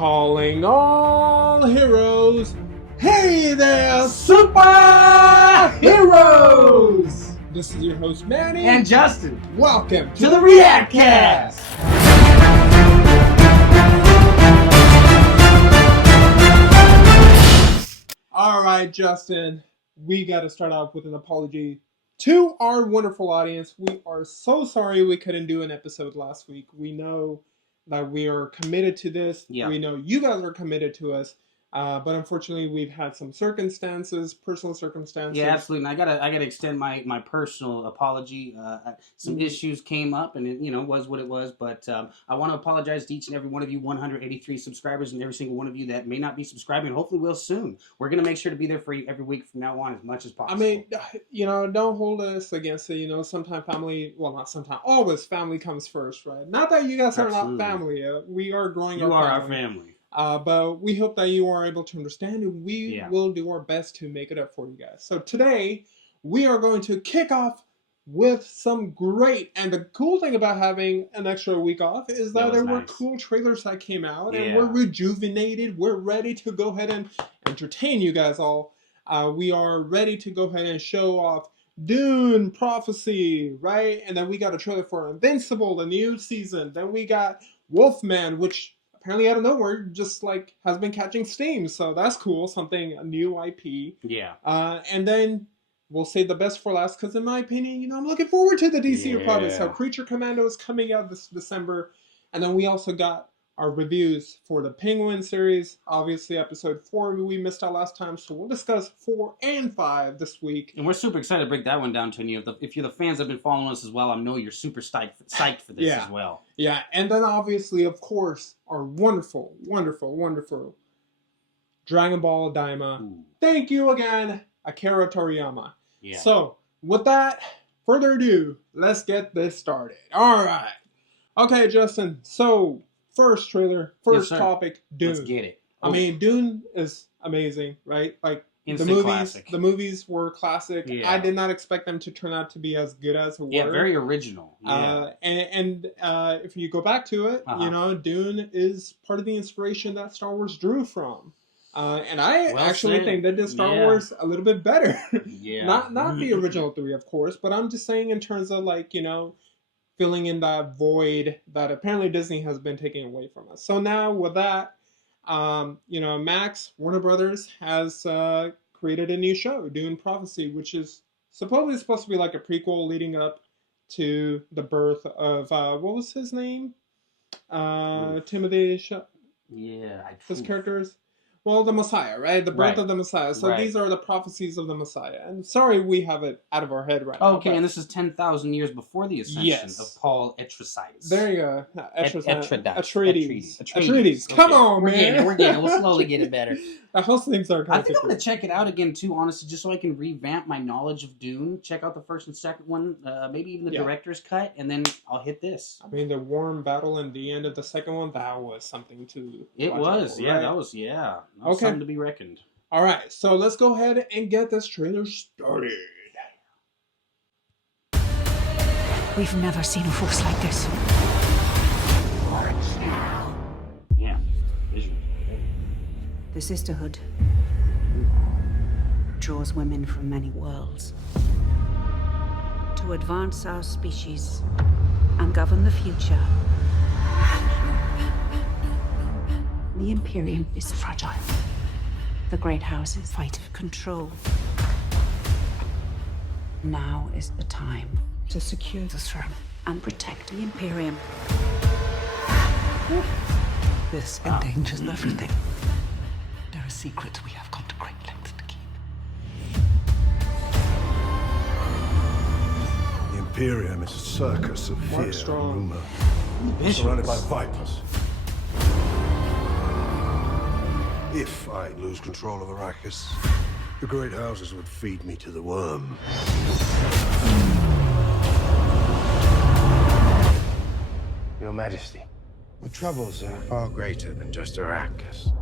Calling all heroes. Hey there, superheroes! This is your host, Manny and Justin. Welcome to the Reactcast. All right, Justin, we got to start off with an apology to our wonderful audience. We are so sorry we couldn't do an episode last week. We know that we are committed to this. Yeah. We know you guys are committed to us. But unfortunately, we've had some circumstances, personal circumstances. Yeah, absolutely. And I gotta extend my personal apology. Some issues came up, and it was what it was. But I want to apologize to each and every one of you, 183 subscribers, and every single one of you that may not be subscribing. Hopefully, will soon. We're gonna make sure to be there for you every week from now on, as much as possible. I mean, don't hold us against it. Sometimes family, well, not sometimes, always family comes first, right? Not that you guys are not family. We are growing. You are our family. But we hope that you are able to understand, and we will do our best to make it up for you guys. So today, we are going to kick off with some great, and the cool thing about having an extra week off is that there were cool trailers that came out, and we're rejuvenated. We're ready to go ahead and entertain you guys all. We are ready to go ahead and show off DUNE Prophecy, right? And then we got a trailer for Invincible, the new season. Then we got Wolfman, which apparently out of nowhere just has been catching steam, so that's cool. A new IP. Yeah. And then we'll save the best for last, because in my opinion, I'm looking forward to the DC project. So Creature Commandos coming out this December, and then we also got our reviews for the Penguin series. Obviously, episode 4 we missed out last time, so we'll discuss 4 and 5 this week. And we're super excited to break that one down to you. If you're the fans that have been following us as well, I know you're super psyched for this as well. Yeah, and then obviously, of course, our wonderful, wonderful, wonderful Dragon Ball Daima. Ooh. Thank you again, Akira Toriyama. Yeah. So, with that, further ado, let's get this started. All right. Okay, Justin. So, first trailer, first topic, DUNE. Let's get it. I mean, DUNE is amazing, right? Instant the movies were classic. Yeah. I did not expect them to turn out to be as good as they were. Yeah, very original. Yeah. And if you go back to it, DUNE is part of the inspiration that Star Wars drew from. And I think they did Star Wars a little bit better. Yeah. Not the original 3, of course, but I'm just saying in terms of filling in that void that apparently Disney has been taking away from us. So now with that, Warner Brothers has created a new show, DUNE Prophecy, which is supposedly supposed to be like a prequel leading up to the birth of, what was his name? Timothy his characters? Well, the Messiah, right? The birth of the Messiah. So these are the prophecies of the Messiah. And sorry we have it out of our head right now. Okay, and this is 10,000 years before the ascension of Paul Atreides. There you go. Atreides. Come on, man. We're getting it. We'll slowly get it better. The whole things are I think I'm going to check it out again, too, honestly, just so I can revamp my knowledge of DUNE. Check out the first and second one, maybe even the director's cut, and then I'll hit this. I mean, the warm battle in the end of the second one, that was something to It was, out, right? That was something to be reckoned. All right, so let's go ahead and get this trailer started. We've never seen a force like this. Yeah, vision. The Sisterhood draws women from many worlds to advance our species and govern the future. The Imperium is fragile. The great houses fight for control. Now is the time to secure the throne and protect the Imperium. This endangers everything. There are secrets we have gone to great lengths to keep. The Imperium is a circus of fear and rumor, surrounded by vipers. If I lose control of Arrakis, the great houses would feed me to the worm. Your Majesty, the troubles are far greater than just Arrakis.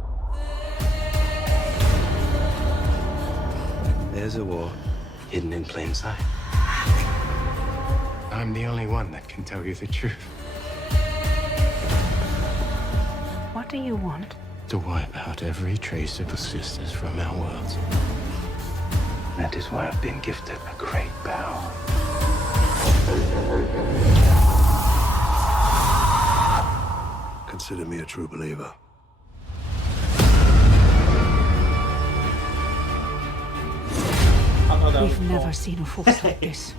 There's a war hidden in plain sight. I'm the only one that can tell you the truth. What do you want? to wipe out every trace of existence from our worlds. That is why I've been gifted a great power. Consider me a true believer. We've never seen a force like this.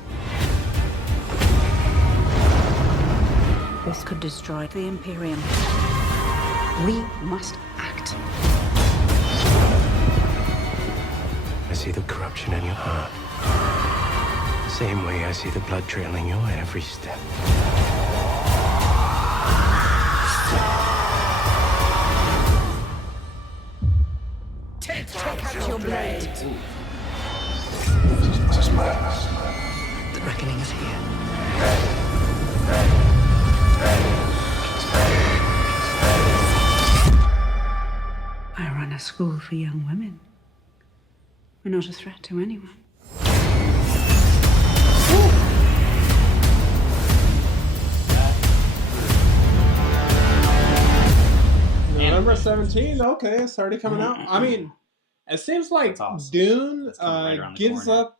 This could destroy the Imperium. We must act. I see the corruption in your heart. The same way I see the blood trailing your every step. Take out your blade. This is madness. The reckoning is here. I run a school for young women. We're not a threat to anyone. November 17th. Okay, it's already coming out. I mean, it seems like awesome. Dune right gives corner. up.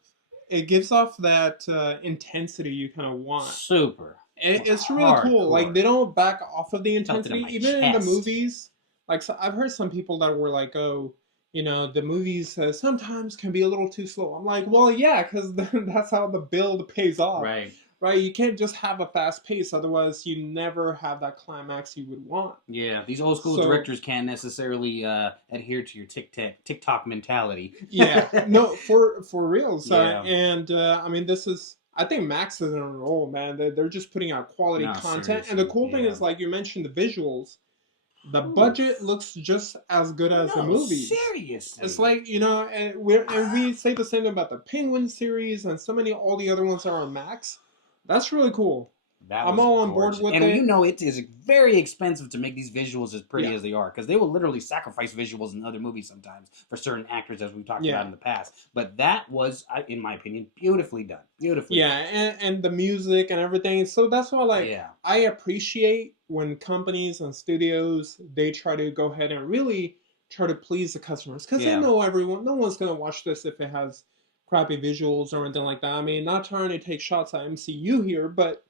It gives off that intensity you kind of want. Super. It's really cool. Hardcore. Like they don't back off of the Felt it in intensity, my even in the chest. movies. Like so I've heard some people that were like, "Oh, you know, the movies sometimes can be a little too slow." I'm like, "Well, yeah, because that's how the build pays off, Right. Right? You can't just have a fast pace, otherwise you never have that climax you would want." Yeah, these old school So- directors can't necessarily adhere to your TikTok mentality. Yeah, no, for real. So, Yeah. and I mean, this is. I think Max is in a role, man. They're just putting out quality No, content, seriously, and the cool thing yeah. is, like you mentioned, the visuals. The Ooh. budget looks just as good as the movies. Seriously. It's like, you know, and we say the same about the Penguin series and so many all the other ones are on Max. That's really cool. That I'm was all on board gorgeous. with and it. you know it is very expensive to make these visuals as pretty Yeah. as they are, because they will literally sacrifice visuals in other movies sometimes for certain actors, as we've talked Yeah. about in the past. But that was, in my opinion, beautifully done. Beautifully Yeah, and the music and everything. So that's why, like, Yeah. I appreciate when companies and studios, they try to go ahead and really try to please the customers. Because Yeah. they know no one's going to watch this if it has crappy visuals or anything like that. I mean, not trying to take shots at MCU here, but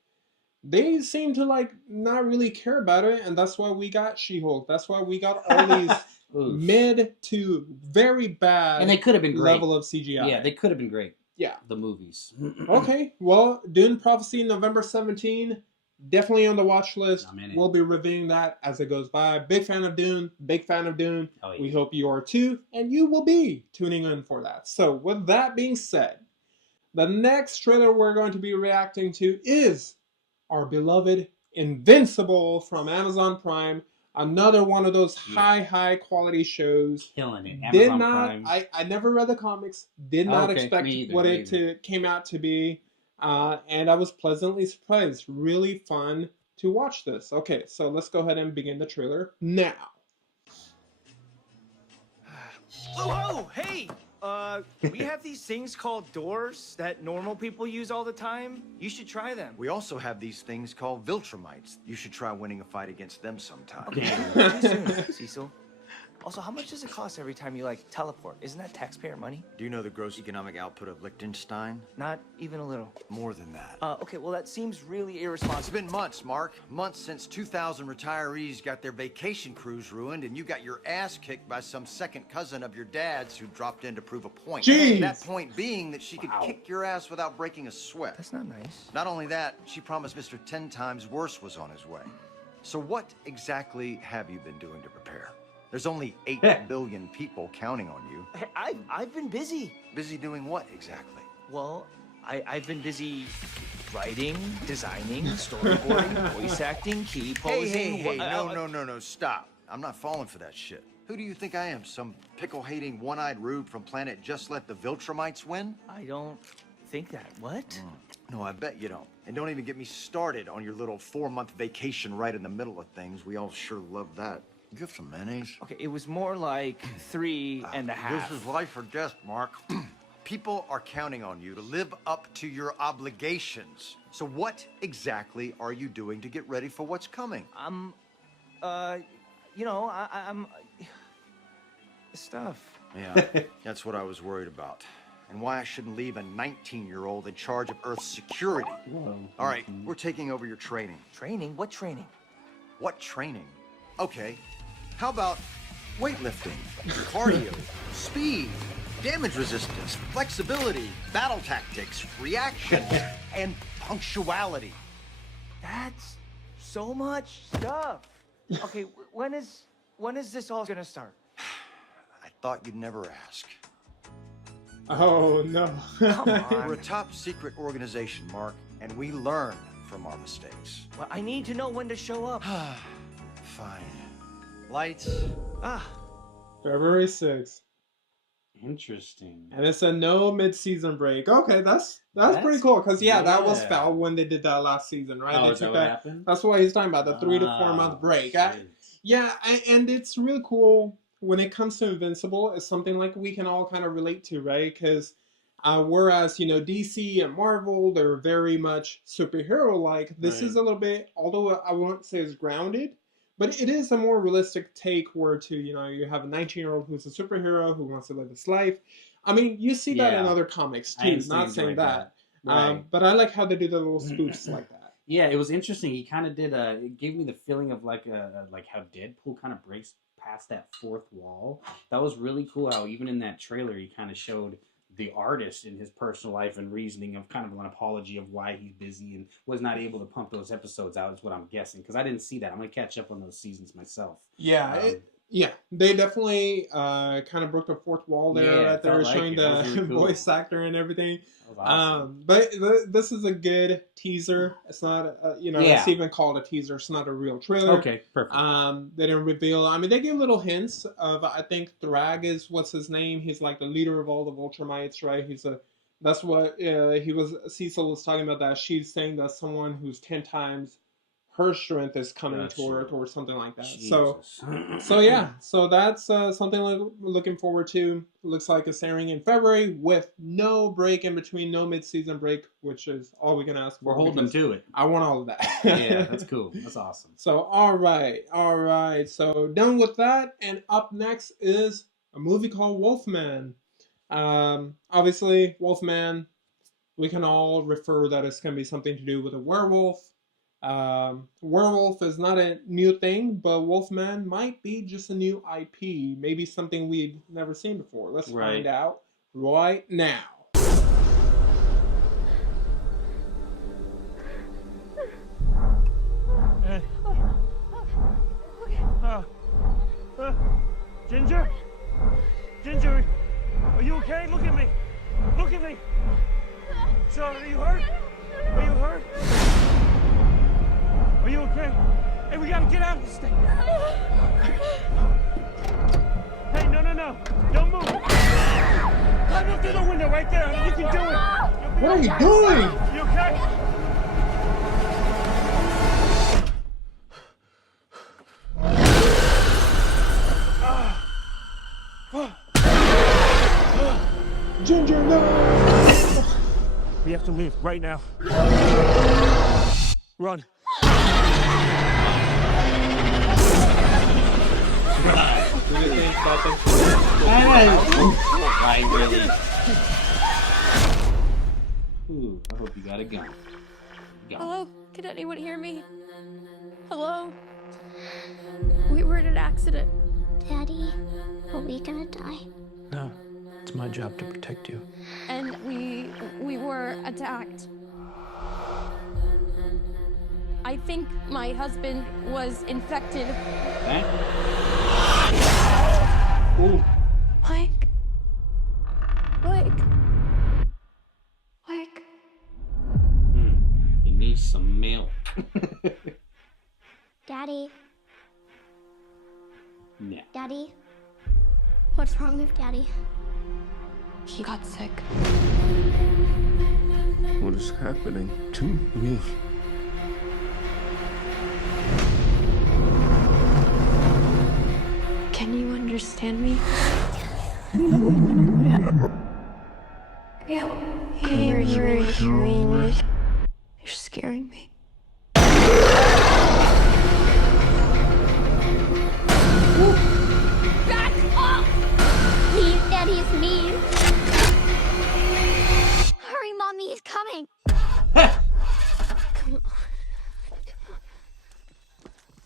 they seem to like not really care about it, and that's why we got She-Hulk. That's why we got all these Oof. mid to very bad And they could have been great. level of CGI. Yeah, they could have been great. Yeah. The movies. Okay, well, Dune Prophecy, November 17, definitely on the watch list. I'm in it. We'll be reviewing that as it goes by. Big fan of Dune. Big fan of Dune. Oh, yeah. We hope you are too, and you will be tuning in for that. So, with that being said, the next trailer we're going to be reacting to is our beloved Invincible from Amazon Prime. Another one of those high quality shows. Killing it. Amazon Did not. Prime. I never read the comics. Did not Okay, expect me either, what me it came out to be, and I was pleasantly surprised. Really fun to watch this. Okay, so let's go ahead and begin the trailer now. Oh, hey! We have these things called doors that normal people use all the time. You should try them. We also have these things called Viltrumites. You should try winning a fight against them sometime. Okay, too soon, Cecil. Also, how much does it cost every time you, like, teleport? Isn't that taxpayer money? Do you know the gross economic output of Liechtenstein? Not even a little. More than that. Okay, well, that seems really It's irresponsible. been months, Mark. Months since 2,000 retirees got their vacation cruise ruined, and you got your ass kicked by some second cousin of your dad's who dropped in to prove a point. Jeez. That point being that she could kick your ass without breaking a sweat. That's not nice. Not only that, she promised Mr. 10 times worse was on his way. So what exactly have you been doing to prepare? There's only 8 billion people counting on you. I've been busy. Busy doing what exactly? Well, I've been busy writing, designing, storyboarding, voice acting, key posing. Hey, no, stop. I'm not falling for that shit. Who do you think I am? Some pickle-hating, one-eyed rube from planet Just Let the Viltrumites Win? I don't think that. What? No, I bet you don't. And don't even get me started on your little 4-month vacation right in the middle of things. We all sure love that. You have some mayonnaise? Okay, it was more like 3.5. This is life or death, Mark. People are counting on you to live up to your obligations. So what exactly are you doing to get ready for what's coming? you know, I'm stuff. Yeah, that's what I was worried about. And why I shouldn't leave a 19-year-old in charge of Earth's security. Whoa. All right, we're taking over your training. Training? What training? What training? Okay, how about weightlifting, cardio, speed, damage resistance, flexibility, battle tactics, reaction, and punctuality. That's so much stuff. Okay, when is this all gonna start? I thought you'd never ask. Oh no. Come on. We're a top secret organization, Mark, and we learn from our mistakes. Well, I need to know when to show up. Fine. Lights. February 6th. Interesting. And it's a no mid-season break. Okay, that's pretty cool. Because, that was foul when they did that last season, right? Oh, they is that took what happened? That's what he's talking about, the 3 to 4 month break. And it's really cool when it comes to Invincible. It's something like we can all kind of relate to, right? Because whereas, DC and Marvel, they're very much superhero-like. This is a little bit, although I won't say it's grounded, but it is a more realistic take where you have a 19-year-old who's a superhero who wants to live his life. I mean, you see that in other comics too, not saying that. Right. But I like how they do the little spoofs like that. Yeah, it was interesting. He kind of did it gave me the feeling of like how Deadpool kind of breaks past that fourth wall. That was really cool how even in that trailer he kind of showed the artist in his personal life and reasoning of kind of an apology of why he's busy and was not able to pump those episodes out is what I'm guessing, because I didn't see that. I'm going to catch up on those seasons myself. Yeah, they definitely kind of broke the fourth wall there. That they were showing the really cool voice actor and everything. That was awesome. But this is a good teaser. It's not, it's even called a teaser. It's not a real trailer. Okay, perfect. They didn't reveal. I mean, they gave little hints of, I think Thrag is what's his name. He's like the leader of all the Ultramites, right? That's what Cecil was talking about, that she's saying that someone who's 10 times her strength is coming to Earth or something like that. Jesus. So that's something we're looking forward to. Looks like it's airing in February with no break in between, no mid-season break, which is all we can ask for. We're holding them to it. I want all of that. Yeah, that's cool. That's awesome. So, all right. So, done with that. And up next is a movie called Wolfman. Obviously, Wolfman, we can all refer that it's going to be something to do with a werewolf. Werewolf is not a new thing, but Wolfman might be just a new IP, maybe something we've never seen before. Let's find out right now. Ginger, are you okay? Look at me. So, are you hurt? Are you okay? Hey, we gotta get out of this thing. Hey, no. Don't move. Climb up through the window right there. You can do it. What are you doing? You okay? Ginger, no! We have to leave right now. Run. Really. Ooh, I hope you got a gun. Hello? Can anyone hear me? Hello? We were in an accident. Daddy, are we gonna die? No, it's my job to protect you. And we were attacked. I think my husband was infected. Okay. Ooh. Like. He needs some milk. Daddy. Yeah. Daddy. What's wrong with Daddy? He got sick. What is happening to me? Can you understand me? You're hearing me. You're scaring me.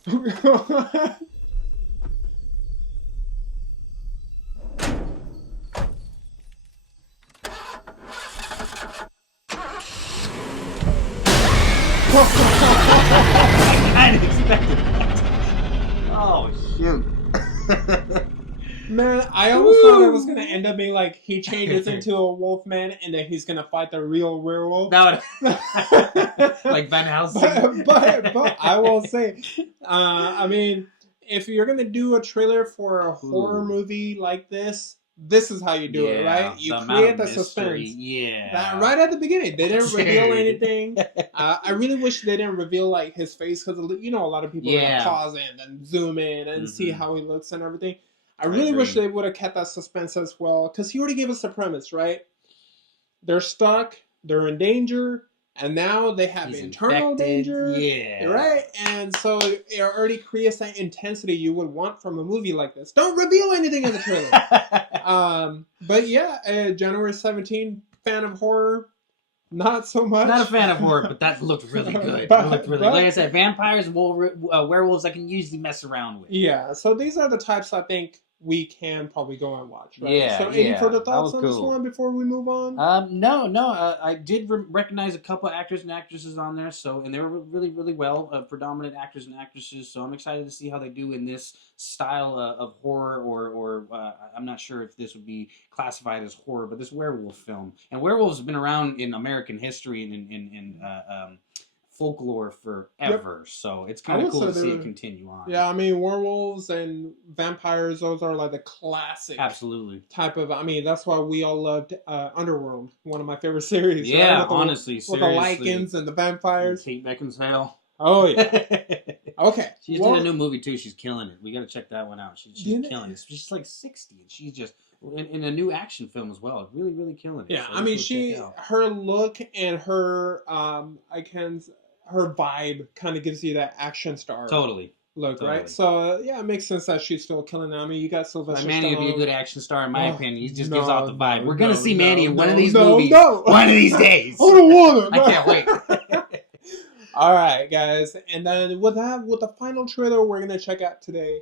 I didn't expect that. Oh, shoot. Man, I almost thought it was going to end up being like he changes into a Wolfman and then he's going to fight the real werewolf. That would... like Van Helsing. But I will say, I mean, if you're going to do a trailer for a horror movie like this is how you do it, right? You create the suspense. Yeah. Right at the beginning. They didn't reveal anything. I really wish they didn't reveal like his face because, you know, a lot of people are going to pause in and zoom in and see how he looks and everything. I really wish they would have kept that suspense as well, because he already gave us the premise, right? They're stuck, they're in danger, and now they have internal danger. Yeah. Right? And so it already creates that intensity you would want from a movie like this. Don't reveal anything in the trailer. But yeah, January 17, fan of horror. Not so much. Not a fan of horror, but that looked really good. It looked really, like I said, vampires, werewolves I can usually mess around with. Yeah, so these are the types I think we can probably go and watch, right? Yeah. So any further thoughts on this one before we move on? No. I did recognize a couple of actors and actresses on there, and they were really, really well, predominant actors and actresses. So I'm excited to see how they do in this style of horror, or I'm not sure if this would be classified as horror, but this werewolf film. And werewolves have been around in American history and in folklore forever, so it's kind of cool to see it continue on. Yeah, I mean, werewolves and vampires, those are like the classic type of, I mean, that's why we all loved Underworld, one of my favorite series. Yeah, right? honestly, with the Lycans and the vampires. Kate Beckinsale. Oh, yeah. Okay. She's doing a new movie, too. She's killing it. We got to check that one out. She's killing it. She's like 60, and she's just... In a new action film as well, really, really killing it. Yeah, so I mean, her look and her, her vibe kind of gives you that action star look, right? So yeah, it makes sense that she's still killing it. I mean, you got Sylvester Manny Stallone. would be a good action star in my opinion. He just gives off the vibe. We're gonna see Manny in one of these movies, one of these days. I don't want it. I can't wait. All right, guys, and then with the final trailer we're gonna check out today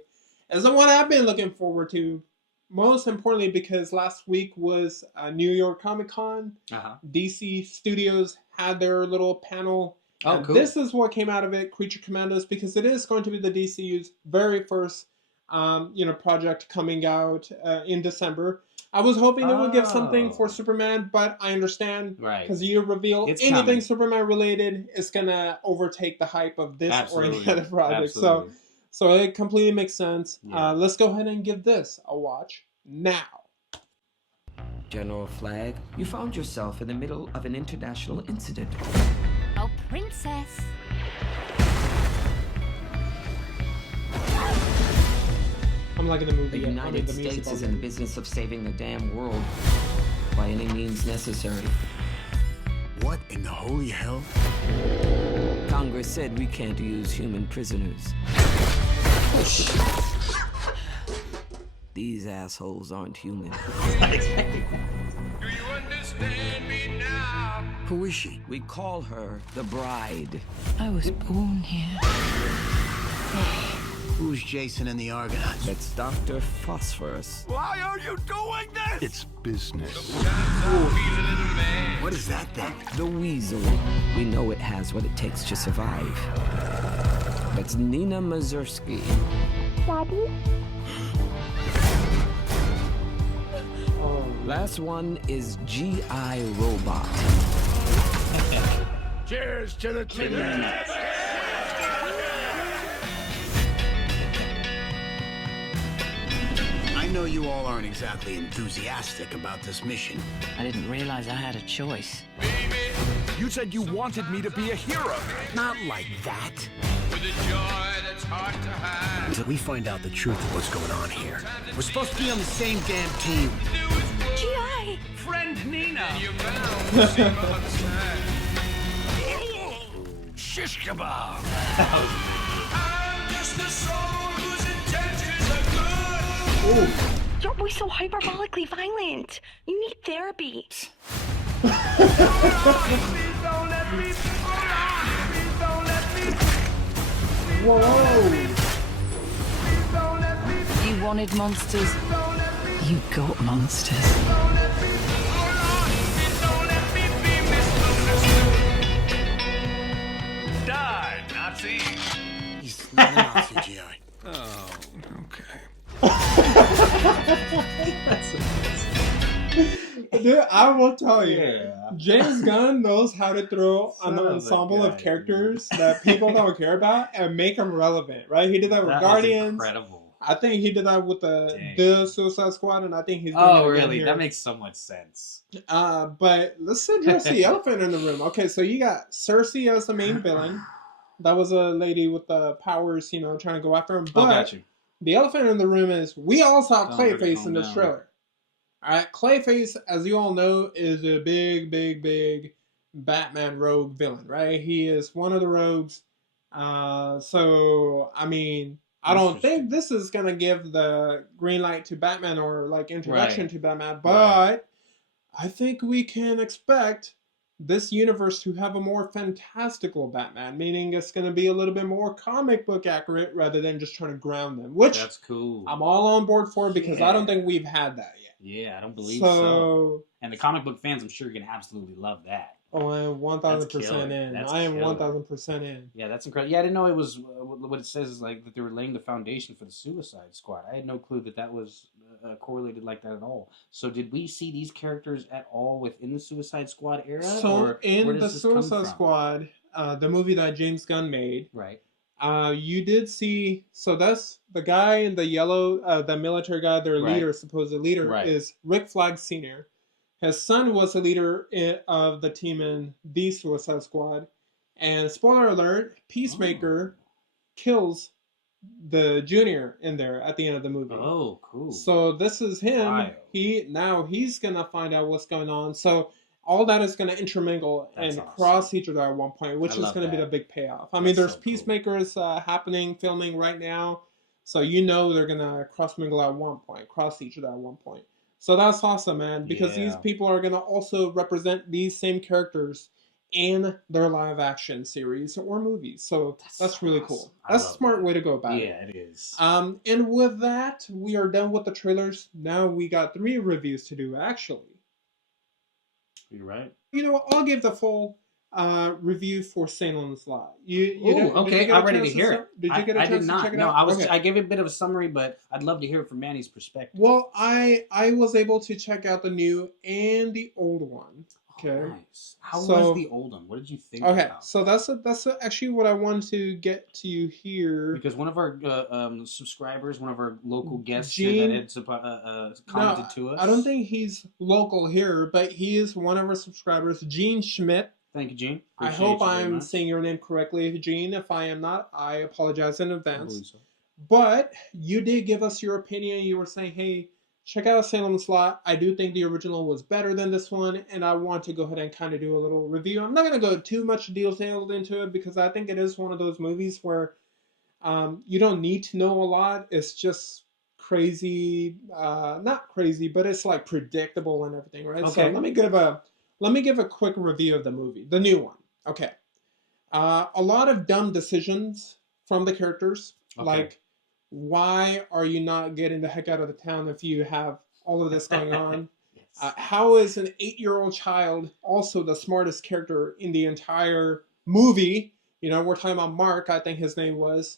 is the one I've been looking forward to. Most importantly, because last week was New York Comic Con. DC Studios had their little panel. Oh, cool. This is what came out of it, Creature Commandos, because it is going to be the DCU's very first, project coming out in December. I was hoping they would give something for Superman, but I understand, because you reveal anything Superman related, it's gonna overtake the hype of this or any other project. So it completely makes sense. Yeah. Let's go ahead and give this a watch now. General Flagg, you found yourself in the middle of an international incident. Oh, princess. I'm liking the movie. The United States is in the business of saving the damn world by any means necessary. What in the holy hell? Congress said we can't use human prisoners. These assholes aren't human. Do you understand me now? Who is she? We call her the Bride. I was born here. Who's Jason and the Argonauts? That's Dr. Phosphorus. Why are you doing this? It's business. What is that thing? The Weasel. We know it has what it takes to survive. That's Nina Mazursky. Daddy? Last one is G.I. Robot. Cheers to the team. I know you all aren't exactly enthusiastic about this mission. I didn't realize I had a choice. You said you wanted me to be a hero. Not like that. With a joy that's hard to hide. Until we find out the truth of what's going on here. We're supposed to be on the same damn team. G.I. Friend Nina. Shish kebab. I'm just a soul whose intentions are good. You're always so hyperbolically violent. You need therapy. Whoa! wanted monsters, you got monsters. Die, Nazi! He's not a Nazi, G.I. Oh, okay. Dude, I will tell you, James Gunn knows how to throw an ensemble of characters that people don't care about and make them relevant, right? He did that with Guardians. Incredible. I think he did that with the Suicide Squad, and I think he's doing it again really? here. That makes so much sense. But let's address the elephant in the room. Okay, so you got Cersei as the main villain. That was a lady with the powers, you know, trying to go after him. But got you. The elephant in the room is we all saw Clayface in this trailer. All right, Clayface, as you all know, is a big Batman rogue villain, right? He is one of the rogues. So, I mean, I don't think this is going to give the green light to Batman or, like, introduction to Batman. But I think we can expect this universe to have a more fantastical Batman, meaning it's going to be a little bit more comic book accurate rather than just trying to ground them, which that's cool. I'm all on board for because I don't think we've had that yet. Yeah, I don't believe so. And the comic book fans, I'm sure, are going to absolutely love that. Oh, I am 1,000% in. I am 1,000% in. Yeah, that's incredible. Yeah, I didn't know it was what it says is like that they were laying the foundation for the Suicide Squad. I had no clue that was correlated like that at all. So did we see these characters at all within the Suicide Squad era? So in the Suicide Squad, the movie that James Gunn made, right? You did see. So that's the guy in the yellow, the military guy. Their leader, supposed leader, is Rick Flag Sr. His son was the leader of the team in the Suicide Squad. And spoiler alert, Peacemaker kills the junior in there at the end of the movie. Oh, cool. So this is him. He's going to find out what's going on. So all that is going to intermingle and cross each other at one point, which is going to be the big payoff. I mean, there's Peacemakers filming right now. So you know they're going to cross mingle at one point, cross each other at one point. So that's awesome, man, because these people are going to also represent these same characters in their live action series or movies. So that's really cool. That's a smart way to go about it. Yeah, it is. And with that, we are done with the trailers. Now we got 3 reviews to do, actually. You're right. You know what? I'll give the full review for Salem's Lot. Okay, I'm ready to hear it. Did you get a chance to check it out? I gave it a bit of a summary, but I'd love to hear it from Manny's perspective. Well, I was able to check out the new and the old one. Okay. Oh, nice. How was the old one? What did you think? Okay, about? so that's actually what I wanted to get to you here. Because one of our subscribers, one of our local guests here that had commented to us. I don't think he's local here, but he is one of our subscribers, Gene Schmidt. Thank you, Gene. I hope I'm saying your name correctly, Gene. If I am not, I apologize in advance. But you did give us your opinion. You were saying, hey, check out Salem's Lot. I do think the original was better than this one, and I want to go ahead and kind of do a little review. I'm not going to go too much detailed into it because I think it is one of those movies where you don't need to know a lot. It's just crazy. Not crazy, but it's like predictable and everything, right? Okay. So let me give a quick review of the movie, the new one. Okay. A lot of dumb decisions from the characters, like why are you not getting the heck out of the town if you have all of this going on? How is an 8-year-old child also the smartest character in the entire movie? You know, we're talking about Mark, I think his name was.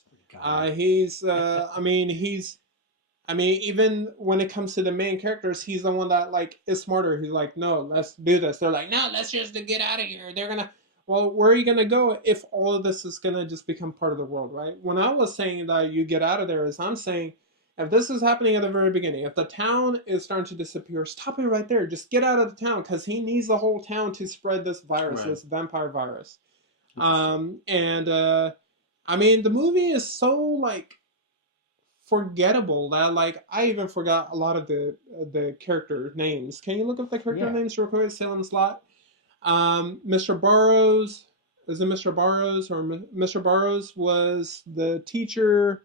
Even when it comes to the main characters, he's the one that, like, is smarter. He's like, no, let's do this. They're like, no, let's just get out of here. They're going to... Well, where are you going to go if all of this is going to just become part of the world, right? When I was saying that you get out of there, is I'm saying, if this is happening at the very beginning, if the town is starting to disappear, stop it right there. Just get out of the town, because he needs the whole town to spread this virus, this vampire virus. The movie is so, like, forgettable that, like, I even forgot a lot of the character names. Can you look up the character names real quick? Salem's Lot. Mr. Burrows, is it Mr. Burrows or Mr. Burrows was the teacher.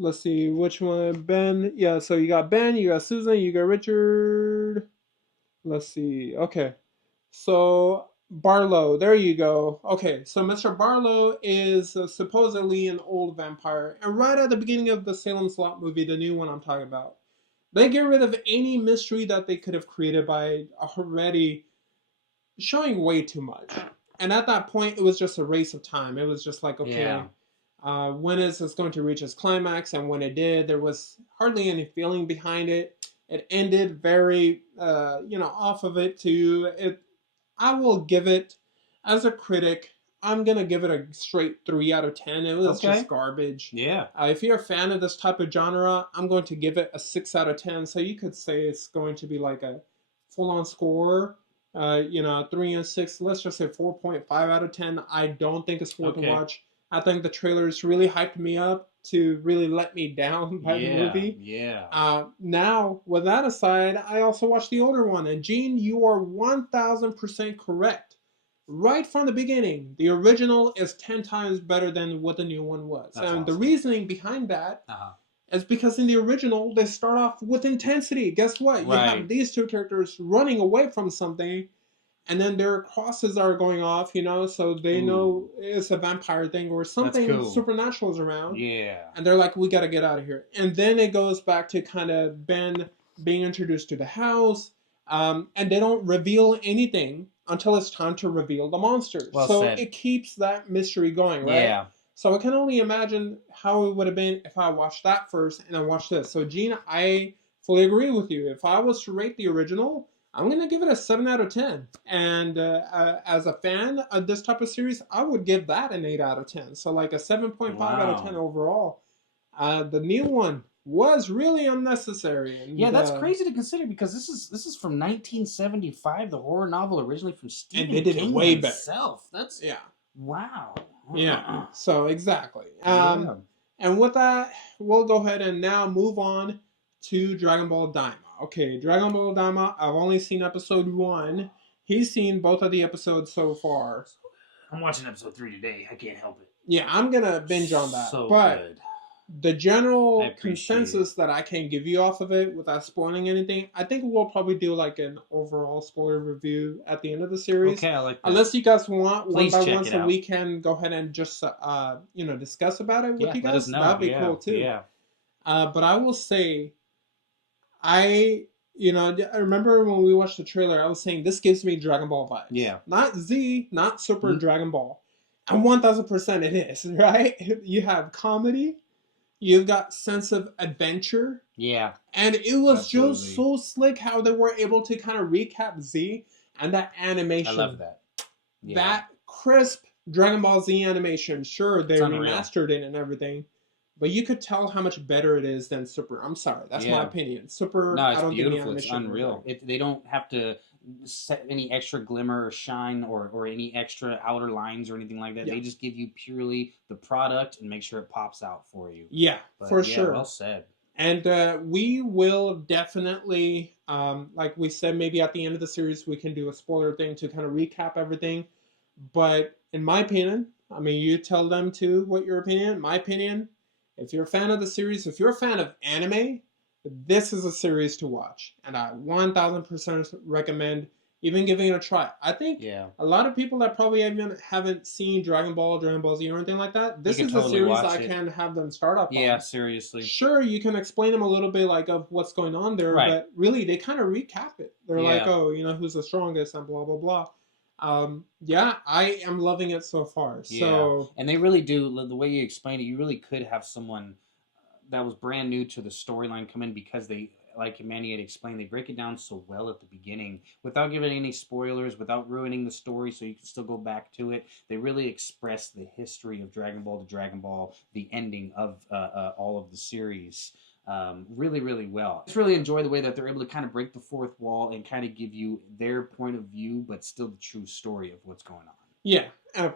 Let's see, which one? Ben. Yeah, so you got Ben, you got Susan, you got Richard. Let's see. Okay. So Barlow, there you go. Okay, so Mr. Barlow is supposedly an old vampire. And right at the beginning of the Salem's Lot movie, the new one I'm talking about, they get rid of any mystery that they could have created by already showing way too much. And at that point, it was just a race of time. It was just like, okay, when is this going to reach its climax? And when it did, there was hardly any feeling behind it. It ended very, off of it too. I will give it, as a critic, I'm going to give it a straight 3 out of 10. It was just garbage. Yeah. If you're a fan of this type of genre, I'm going to give it a 6 out of 10. So you could say it's going to be like a full-on score. 3 and 6. Let's just say 4.5 out of 10. I don't think it's worth a watch. I think the trailers really hyped me up to really let me down by the movie. Yeah. Now, with that aside, I also watched the older one. And Gene, you are 1000% correct. Right from the beginning, the original is 10 times better than what the new one was. That's and awesome. the reasoning behind that is because in the original, they start off with intensity. Guess what? You have these two characters running away from something, and then their crosses are going off, so they know it's a vampire thing or something supernatural is around. Yeah. And they're like, we got to get out of here. And then it goes back to kind of Ben being introduced to the house, and they don't reveal anything until it's time to reveal the monsters. Well said. It keeps that mystery going, right? Yeah. So I can only imagine how it would have been if I watched that first and I watched this. So Gene, I fully agree with you. If I was to rate the original, I'm going to give it a 7 out of 10. And as a fan of this type of series, I would give that an 8 out of 10. So like a 7.5 out of 10 overall. The new one was really unnecessary. And, that's crazy to consider because this is from 1975, the horror novel originally from Stephen and they did King it way himself. better. That's wow. Yeah. So exactly. And with that, we'll go ahead and now move on to Dragon Ball Daima. Okay, Dragon Ball Daima, I've only seen episode 1. He's seen both of the episodes so far. I'm watching episode 3 today. I can't help it. Yeah, I'm going to binge on that. So but good. The general consensus that I can give you off of it without spoiling anything, I think we'll probably do like an overall spoiler review at the end of the series. Okay, I like that. Unless you guys want Please one by check one, it so out. we can go ahead and just discuss about it with you let guys. us know. That'd be cool too. Yeah. But I will say, I remember when we watched the trailer, I was saying this gives me Dragon Ball vibes. Yeah. Not Z, not Super Dragon Ball. And 1000% it is, right? You have comedy. You've got sense of adventure. Yeah. And it was just so slick how they were able to kind of recap Z and that animation. I love that. Yeah. That crisp Dragon Ball Z animation. Sure, they remastered it and everything. But you could tell how much better it is than Super. I'm sorry. That's my opinion. Super, no, it's I don't beautiful. think the It's unreal. They don't have to set any extra glimmer or shine or any extra outer lines or anything like that. Yeah. They just give you purely the product and make sure it pops out for you. Yeah, for sure. Well said. And we will definitely, like we said, maybe at the end of the series, we can do a spoiler thing to kind of recap everything. But in my opinion, I mean, you tell them too what your opinion. My opinion, if you're a fan of the series, if you're a fan of anime, this is a series to watch. And I 1000% recommend even giving it a try. I think a lot of people that probably haven't seen Dragon Ball Z or anything like that, this is a series I can have them start off on. Yeah, seriously. Sure, you can explain them a little bit like of what's going on there, but really they kind of recap it. They're like, oh, who's the strongest and blah, blah, blah. I am loving it so far. So, and they really do, the way you explain it, you really could have someone that was brand new to the storyline come in because they, like Manny had explained, they break it down so well at the beginning without giving any spoilers, without ruining the story so you can still go back to it. They really express the history of Dragon Ball to Dragon Ball, the ending of all of the series really, really well. I just really enjoy the way that they're able to kind of break the fourth wall and kind of give you their point of view, but still the true story of what's going on. Yeah,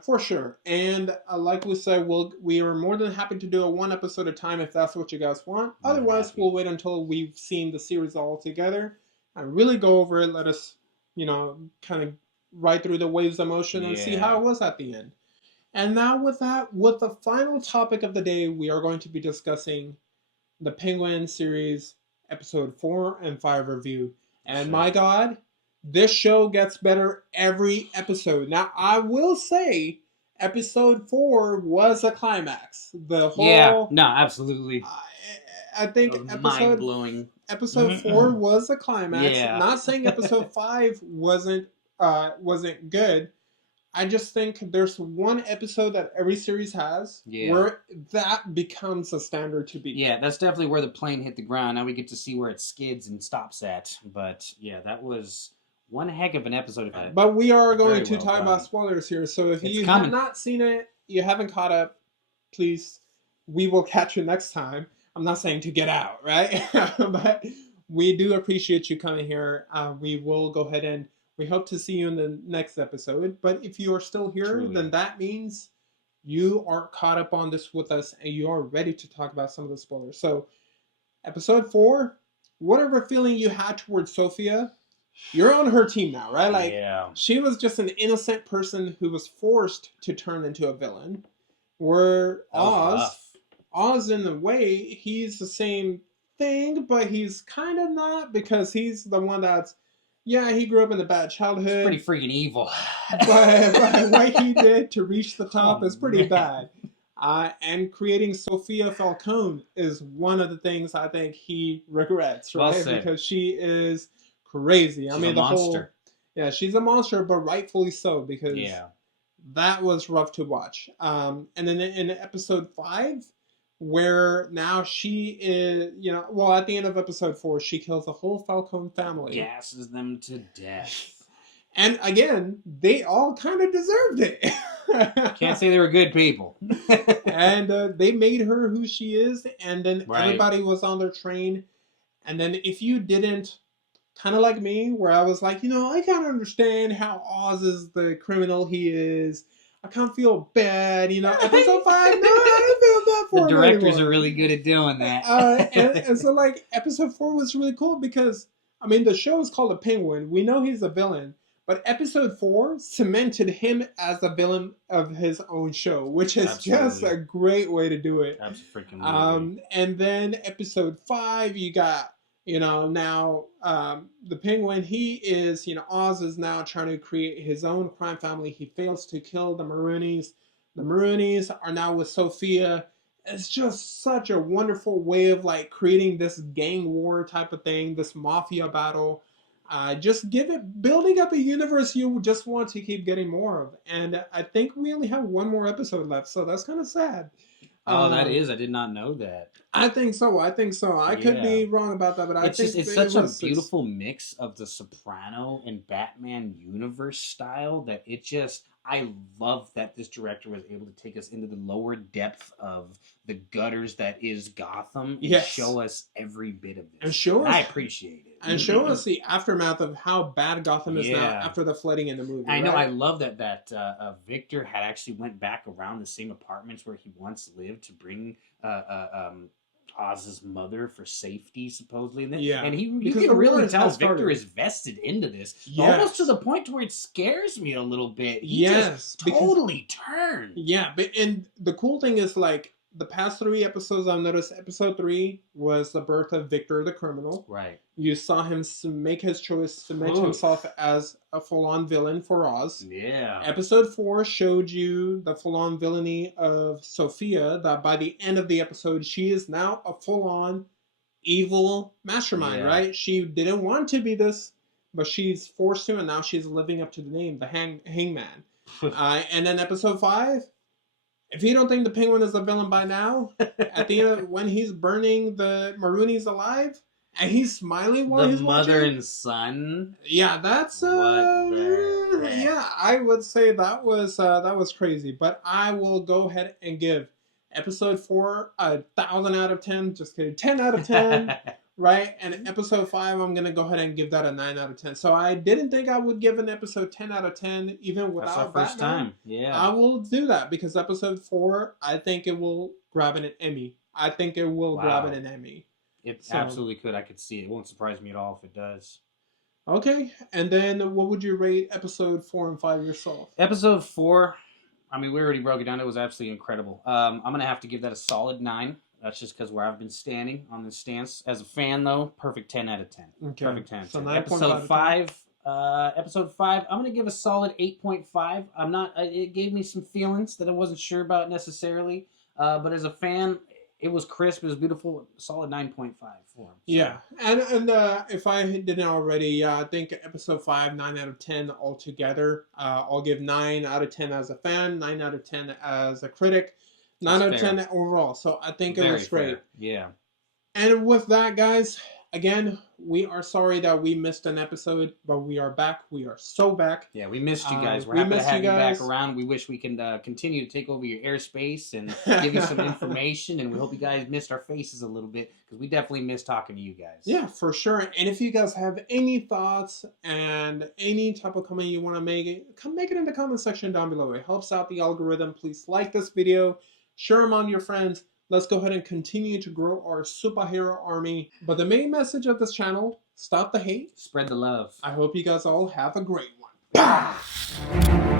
for sure. And like we said, we are more than happy to do a one episode at a time if that's what you guys want. Otherwise, we'll wait until we've seen the series all together and really go over it. Let us, kind of ride through the waves of emotion and see how it was at the end. And now with the final topic of the day, we are going to be discussing the Penguin series episode 4 and 5 review. And my God, this show gets better every episode. Now, I will say, episode 4 was a climax. The whole no, absolutely. I think mind blowing. Episode 4 was a climax. Yeah. Not saying episode 5 wasn't good. I just think there's one episode that every series has where that becomes a standard to beat. Yeah, that's definitely where the plane hit the ground. Now we get to see where it skids and stops at. But yeah, that was one heck of an episode of it. But we are going to talk about spoilers here. So if you have not seen it, you haven't caught up, please, we will catch you next time. I'm not saying to get out, right? But we do appreciate you coming here. We will go ahead and we hope to see you in the next episode. But if you are still here, then that means you are caught up on this with us and you are ready to talk about some of the spoilers. So, episode 4, whatever feeling you had towards Sophia, you're on her team now, right? Like, she was just an innocent person who was forced to turn into a villain. Where Oz, in a way, he's the same thing, but he's kind of not, because he's the one that's, he grew up in a bad childhood. It's pretty freaking evil. but what he did to reach the top is pretty bad. And creating Sophia Falcone is one of the things I think he regrets, right? Well said. Because she is crazy. She's a monster. She's a monster, but rightfully so, because that was rough to watch. And then in episode 5, where now she is, at the end of episode 4, she kills the whole Falcone family. Gasses them to death. And again, they all kind of deserved it. Can't say they were good people. And they made her who she is, and then everybody was on their train. And then if you didn't, kind of like me, where I was like, I can't understand how Oz is the criminal he is. I can't feel bad, episode 5, no, I don't feel bad for him. The directors are really good at doing that. And so, like, episode 4 was really cool because, the show is called The Penguin. We know he's a villain, but episode 4 cemented him as the villain of his own show, which is just a great way to do it. Absolutely. And then episode 5, you got, now the Penguin, he is, Oz is now trying to create his own crime family. He fails to kill the Maroonies. The Maroonies are now with Sophia. It's just such a wonderful way of like creating this gang war type of thing, this mafia battle. Just building up a universe you just want to keep getting more of. And I think we only have one more episode left, so that's kind of sad. Oh, that is. I did not know that. I think so. I could be wrong about that, but I think it's such a beautiful mix of the Soprano and Batman universe style that I love that this director was able to take us into the lower depth of the gutters that is Gotham and show us every bit of this. And I appreciate it. And show us the aftermath of how bad Gotham is now after the flooding in the movie. I know. I love that Victor had actually went back around the same apartments where he once lived to bring Oz's mother for safety, supposedly. And you can really tell Victor is vested into this, almost to the point where it scares me a little bit. He just totally turned. Yeah, and the cool thing is, like, the past 3 episodes, I've noticed episode 3 was the birth of Victor the criminal. Right. You saw him make his choice, cement himself as a full-on villain for Oz. Yeah. Episode 4 showed you the full-on villainy of Sophia, that by the end of the episode, she is now a full-on evil mastermind, right? She didn't want to be this, but she's forced to, and now she's living up to the name, the Hangman. And then episode 5, if you don't think the Penguin is a villain by now, at the end of when he's burning the Maroonies alive, and he's smiling while he's watching. The mother and son. Yeah, that's I would say that was crazy. But I will go ahead and give episode 4 1,000 out of 10. Just kidding, 10 out of 10. Right? And episode 5, I'm gonna go ahead and give that a 9 out of 10. So I didn't think I would give an episode 10 out of 10 even without That's our first time. Yeah. I will do that because episode 4, I think it will grab an Emmy. I think it will grab an Emmy. It absolutely could. I could see it. It won't surprise me at all if it does. Okay. And then what would you rate episode 4 and 5 yourself? Episode 4, we already broke it down. It was absolutely incredible. I'm going to have to give that a solid 9. That's just because where I've been standing on this stance. As a fan, though, perfect 10 out of 10. Okay. Perfect 10 out of 10. So Episode 5, Episode 5, I'm gonna give a solid 8.5. I'm not. It gave me some feelings that I wasn't sure about necessarily, but as a fan, it was crisp. It was beautiful. Solid 9.5 for him. So. Yeah, and if I didn't already, yeah, I think episode 5, 9 out of 10 altogether. I'll give 9 out of 10 as a fan, 9 out of 10 as a critic, 9 out of 10 overall. So I think it was great. Yeah. And with that, guys, again, we are sorry that we missed an episode, but we are back. We are so back. Yeah, we missed you guys. We're happy to have you back around. We wish we can continue to take over your airspace and give you some information. And we hope you guys missed our faces a little bit because we definitely miss talking to you guys. Yeah, for sure. And if you guys have any thoughts and any type of comment you want to make, come make it in the comment section down below. It helps out the algorithm. Please like this video, share them on your friends. Let's go ahead and continue to grow our superhero army. But the main message of this channel, stop the hate. Spread the love. I hope you guys all have a great one. Bah!